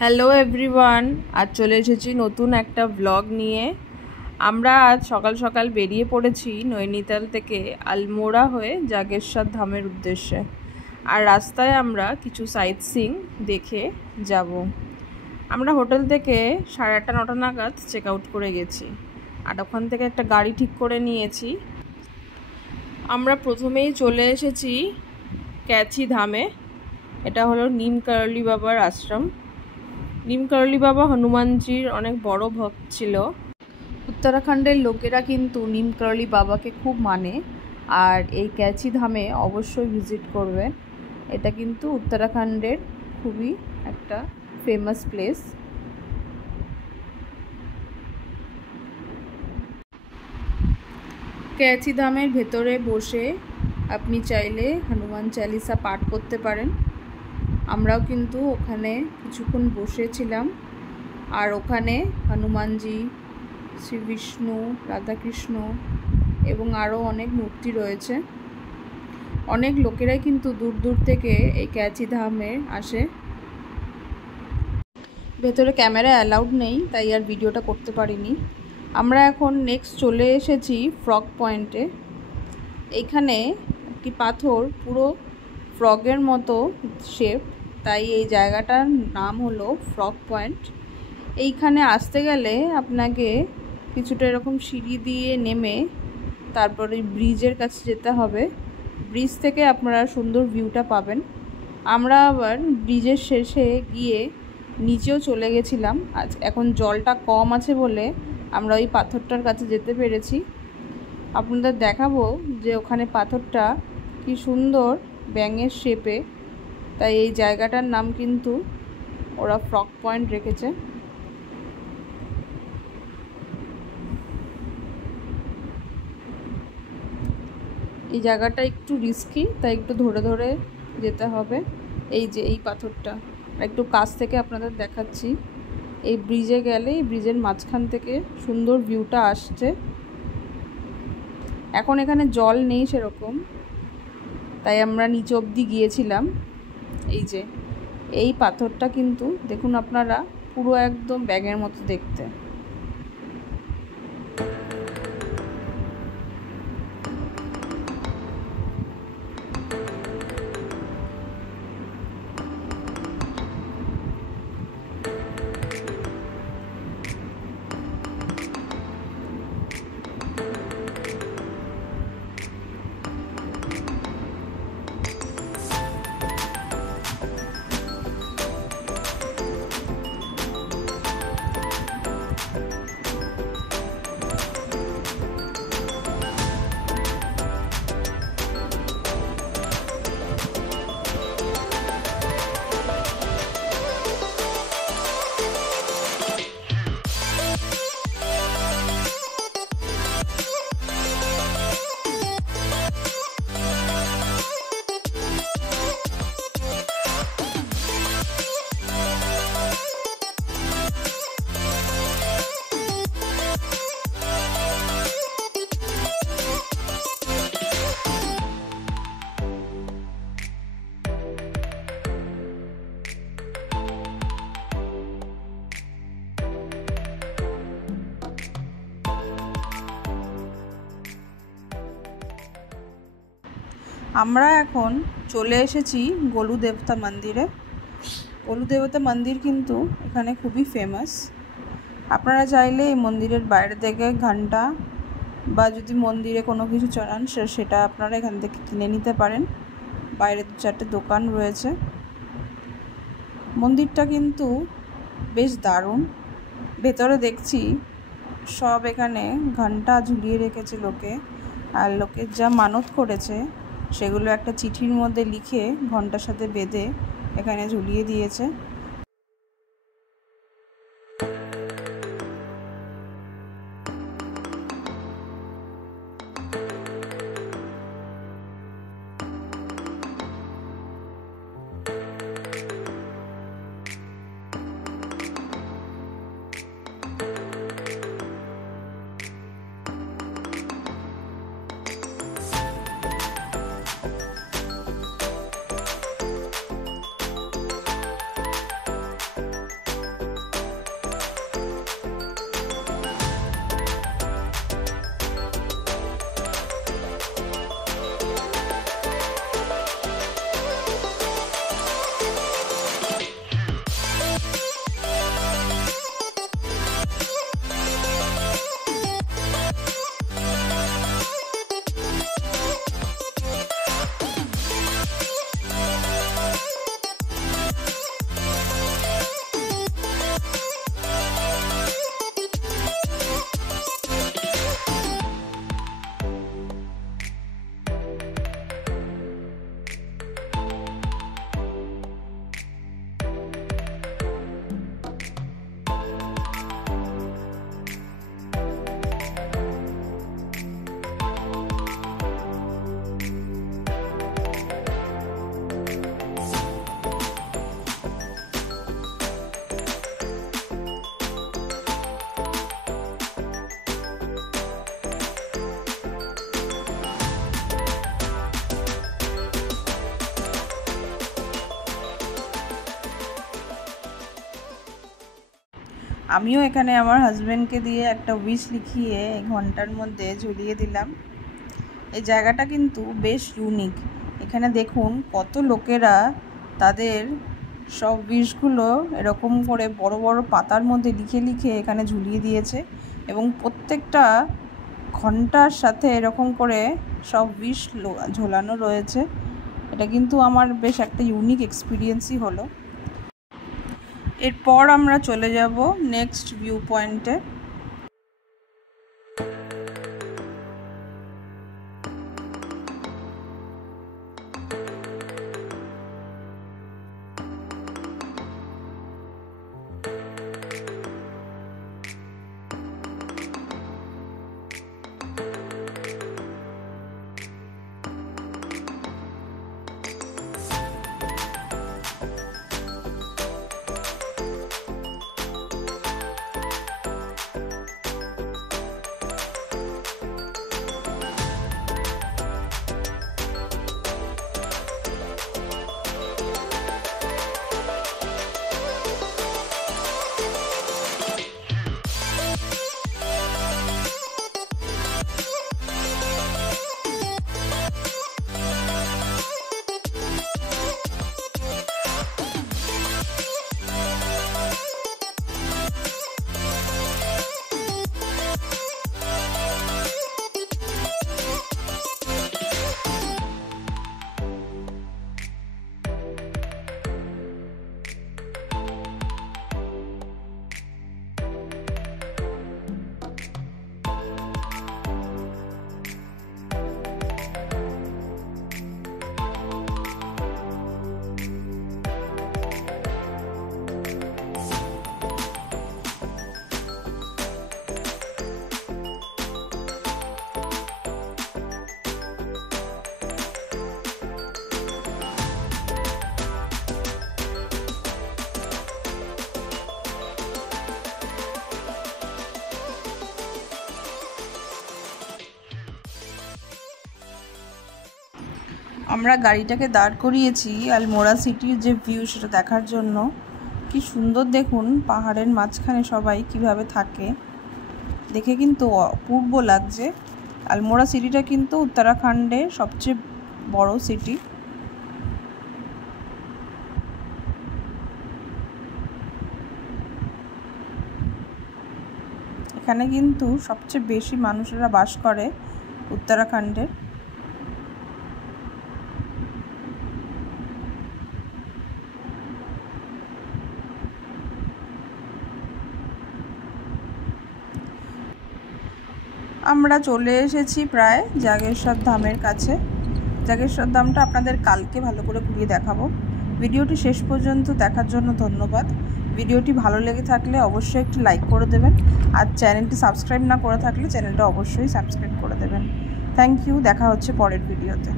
Hello everyone, আজ চলে এসেছি নতুন একটা ব্লগ নিয়ে। আমরা আজ সকাল সকাল বেরিয়ে পড়েছি নৈনিতাল থেকে আলমোড়া হয়ে জাগেশ্বর ধামের উদ্দেশ্যে। আর রাস্তায় আমরা কিছু সাইট সিইং দেখে যাব। আমরা হোটেল থেকে 8:30-9টা নাগাদ চেক আউট করে গেছি, আর ওখান থেকে একটা গাড়ি ঠিক করে নিয়েছি। আমরা প্রথমেই চলে এসেছি ক্যাচি ধামে। এটা হলো নিম কারলি বাবার আশ্রম। নিম কারলি বাবা হনুমানজির অনেক বড় ভক্ত ছিল। উত্তরাখণ্ডের লোকেরা কিন্তু নিম কারলি বাবাকে খুব মানে, আর এই ক্যাচি ধামে অবশ্যই ভিজিট করবে। এটা কিন্তু উত্তরাখণ্ডের খুবই একটা ফেমাস প্লেস। ক্যাচি ধামের ভেতরে বসে আপনি চাইলে হনুমান চালিসা পাঠ করতে পারেন। আমরাও কিন্তু ওখানে কিছুক্ষণ বসেছিলাম, আর ওখানে হনুমানজি, শ্রী বিষ্ণু, রাধাকৃষ্ণ এবং আরও অনেক মূর্তি রয়েছে। অনেক লোকেরাই কিন্তু দূর দূর থেকে এই ক্যাচি ধামে আসে। ভেতরে ক্যামেরা অ্যালাউড নেই, তাই আর ভিডিওটা করতে পারিনি। আমরা এখন নেক্সট চলে এসেছি ফ্রগ পয়েন্টে। এইখানে একটি পাথর পুরো ফ্রগের মতো শেপ, তাই এই জায়গাটার নাম হলো ফ্রগ পয়েন্ট। এইখানে আসতে গেলে আপনাকে কিছুটা এরকম সিঁড়ি দিয়ে নেমে তারপরে ব্রিজের কাছে যেতে হবে। ব্রিজ থেকে আপনারা সুন্দর ভিউটা পাবেন। আমরা আবার ব্রিজের শেষে গিয়ে নিচেও চলে গেছিলাম। আজ এখন জলটা কম আছে বলে আমরা ওই পাথরটার কাছে যেতে পেরেছি। আপনাদের দেখাবো যে ওখানে পাথরটা কি সুন্দর ব্যাঙের শেপে, তাই এই জায়গাটার নাম কিন্তু ওরা ফ্রগ পয়েন্ট রেখেছে। এই জায়গাটা একটু রিস্কি, তাই একটু ধরে ধরে যেতে হবে। এই যে এই পাথরটা একটু কাছ থেকে আপনাদের দেখাচ্ছি। এই ব্রিজে গেলে এই ব্রিজের মাঝখান থেকে সুন্দর ভিউটা আসছে। এখন এখানে জল নেই সেরকম, তাই আমরা নিচে অবধি গিয়েছিলাম। এই যে এই পাথরটা কিন্তু দেখুন আপনারা, পুরো একদম ব্যাঙের মতো দেখতে। আমরা এখন চলে এসেছি গোলু দেবতা মন্দিরে। গোলু দেবতা মন্দির কিন্তু এখানে খুবই ফেমাস। আপনারা চাইলে এই মন্দিরের বাইরে থেকে ঘন্টা বা যদি মন্দিরে কোনো কিছু চড়ান সেটা আপনারা এখান থেকে কিনে নিতে পারেন। বাইরে 2-4টে দোকান রয়েছে। মন্দিরটা কিন্তু বেশ দারুণ। ভেতরে দেখছি সব এখানে ঘন্টা ঝুলিয়ে রেখেছে লোকে, আর লোকের যা মানত করেছে সেগুলো একটা চিঠির মধ্যে লিখে ঘন্টার সাথে বেঁধে এখানে ঝুলিয়ে দিয়েছে। আমিও এখানে আমার হাজব্যান্ডকে দিয়ে একটা উইশ লিখিয়ে এই ঘন্টার মধ্যে ঝুলিয়ে দিলাম। এই জায়গাটা কিন্তু বেশ ইউনিক। এখানে দেখুন কত লোকেরা তাদের সব উইশগুলো এরকম করে বড় বড় পাতার মধ্যে লিখে লিখে এখানে ঝুলিয়ে দিয়েছে এবং প্রত্যেকটা ঘন্টার সাথে এরকম করে সব উইশ ঝোলানো রয়েছে। এটা কিন্তু আমার বেশ একটা ইউনিক এক্সপিরিয়েন্সই হলো। এরপর আমরা চলে যাব নেক্সট ভিউ পয়েন্টে। আমরা গাড়িটাকে দাঁড় করিয়েছি আলমোড়া সিটির যে ভিউ সেটা দেখার জন্য। কি সুন্দর দেখুন, পাহাড়ের মাঝখানে সবাই কিভাবে থাকে, দেখে কিন্তু অপূর্ব লাগছে। আলমোড়া সিটিটা কিন্তু উত্তরাখণ্ডের সবচেয়ে বড় সিটি। এখানে কিন্তু সবচেয়ে বেশি মানুষেরা বাস করে উত্তরাখণ্ডের। আমরা চলে এসেছি প্রায় জাগেশ্বর ধামের কাছে। জাগেশ্বর ধামটা আপনাদের কালকে ভালো করে ঘুরিয়ে দেখাবো। ভিডিওটি শেষ পর্যন্ত দেখার জন্য ধন্যবাদ। ভিডিওটি ভালো লেগে থাকলে অবশ্যই একটি লাইক করে দেবেন, আর চ্যানেলটি সাবস্ক্রাইব না করে থাকলে চ্যানেলটা অবশ্যই সাবস্ক্রাইব করে দেবেন। Thank you. দেখা হচ্ছে পরের ভিডিওতে।